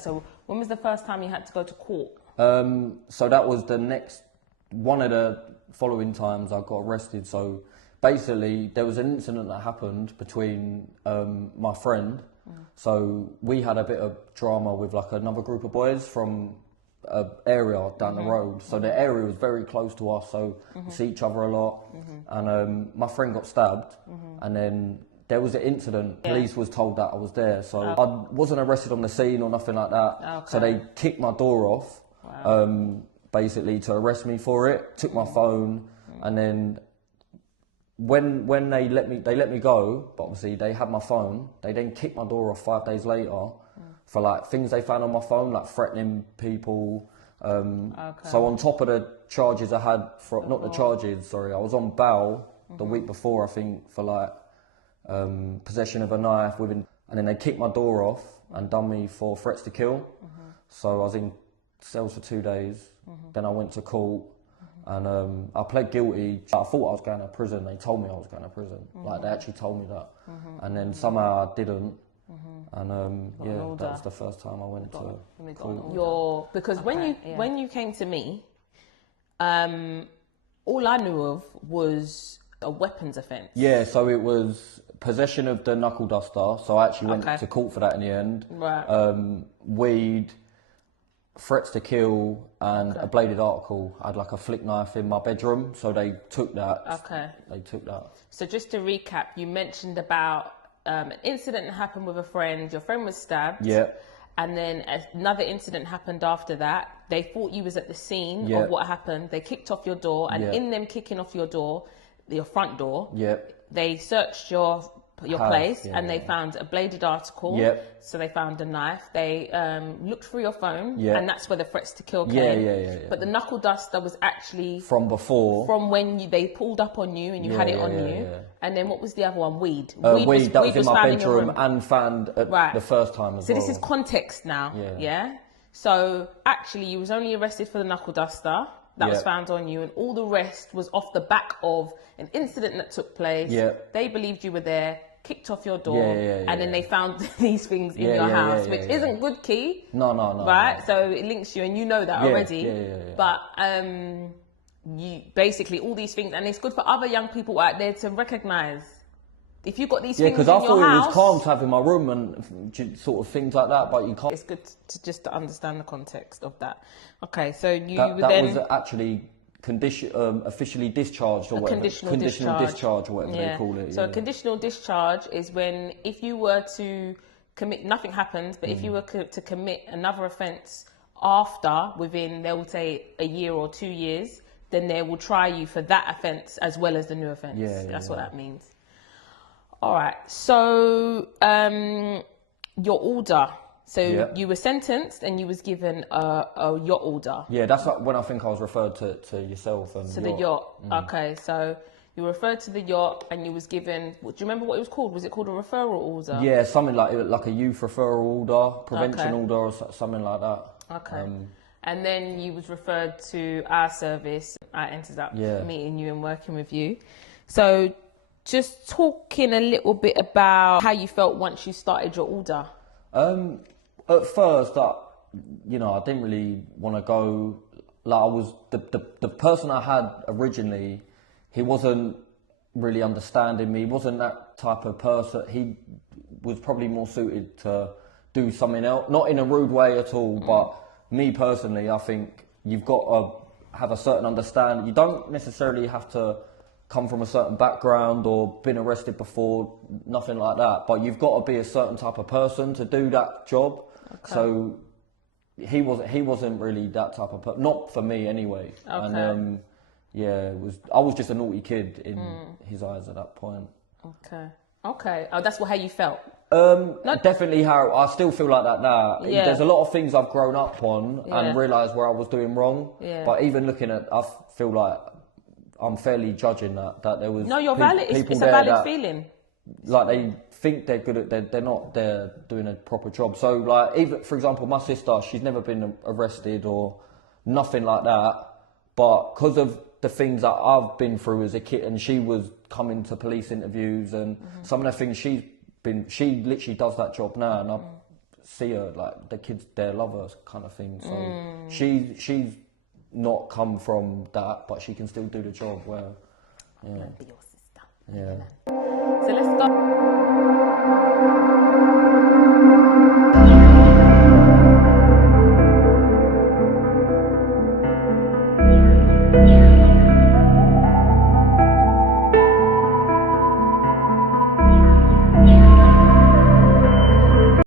So when was the first time you had to go to court? So that was one of the following times I got arrested. So basically there was an incident that happened between my friend. So we had a bit of drama with like another group of boys from an area down the road. So the area was very close to us, so we see each other a lot. And my friend got stabbed, and then there was an incident. Police was told that I was there, so I wasn't arrested on the scene or nothing like that. Okay. So they kicked my door off, basically to arrest me for it. Took my phone, and then when they let me go, but obviously they had my phone. They then kicked my door off 5 days later for like things they found on my phone, like threatening people. So on top of the charges I had for not the charges, sorry, I was on bail the week before, I think, for like possession of a knife and then they kicked my door off and done me for threats to kill. So I was in cells for 2 days. Then I went to court. And I pled guilty. I thought I was going to prison. They told me I was going to prison. Like, they actually told me that. And then somehow I didn't. And that was the first time I went to court. Because when you came to me, all I knew of was a weapons offence. Yeah, so it was possession of the knuckle duster. So I actually went to court for that in the end. Right. Weed, threats to kill, and a bladed article. I had like a flick knife in my bedroom, so they took that. Okay. They took that. So just to recap, you mentioned about an incident that happened with a friend. Your friend was stabbed. Yeah. And then another incident happened after that. They thought you was at the scene of what happened. They kicked off your door, and in them kicking off your door, your front door, they searched your place and they found a bladed article. So they found a knife. They looked through your phone, and that's where the threats to kill came. But the knuckle duster was actually from before, from when they pulled up on you and you had it on you. And then what was the other one? Weed. Weed that was in my bedroom and found at the first time as well. So this is context now. Yeah. So actually, you was only arrested for the knuckle duster that was found on you, and all the rest was off the back of an incident that took place. They believed you were there, kicked off your door, and then they found these things in your house, which isn't good, Key. No. Right? So it links you, and you know that already. But you basically all these things, and it's good for other young people out there to recognise. If you've got these things in your house... Yeah, because I thought it was calm to have in my room and sort of things like that, but you can't... It's good to just to understand the context of that. Okay, so that was actually officially discharged or whatever. Conditional discharge or whatever they call it. So a conditional discharge is when if you were to commit... Nothing happens, but if you were to commit another offence within, they will say, a year or 2 years, then they will try you for that offence as well as the new offence. That's what that means. All right, so your order. So you were sentenced and you was given a yacht order. Yeah, that's when I think I was referred to yourself. And the yacht. Okay, so you were referred to the yacht and you was given, do you remember what it was called? Was it called a referral order? Yeah, something like a youth referral order, prevention order or something like that. Okay. And then you was referred to our service. I ended up meeting you and working with you. So just talking a little bit about how you felt once you started your order. At first, I didn't really want to go. Like, I was the person I had originally. He wasn't really understanding me. He wasn't that type of person. He was probably more suited to do something else, not in a rude way at all. But me personally, I think you've got to have a certain understanding. You don't necessarily have to come from a certain background or been arrested before, nothing like that. But you've got to be a certain type of person to do that job. Okay. So he wasn't really that type of person, not for me anyway. Okay. And I was just a naughty kid in his eyes at that point. Okay. Oh, that's how you felt. Definitely how I still feel like that now. Yeah. There's a lot of things I've grown up on and realised where I was doing wrong. Yeah. But even looking at, I feel like I'm fairly judging that there was. No, you're valid. It's a valid feeling. Like, they think they're good at, they're not there doing a proper job. So, like, even for example, my sister, she's never been arrested or nothing like that. But because of the things that I've been through as a kid, and she was coming to police interviews and some of the things she literally does that job now, and see her, like the kids there love her kind of thing. So she's not come from that, but she can still do the job. Where I'm gonna be your sister. yeah. So let's go.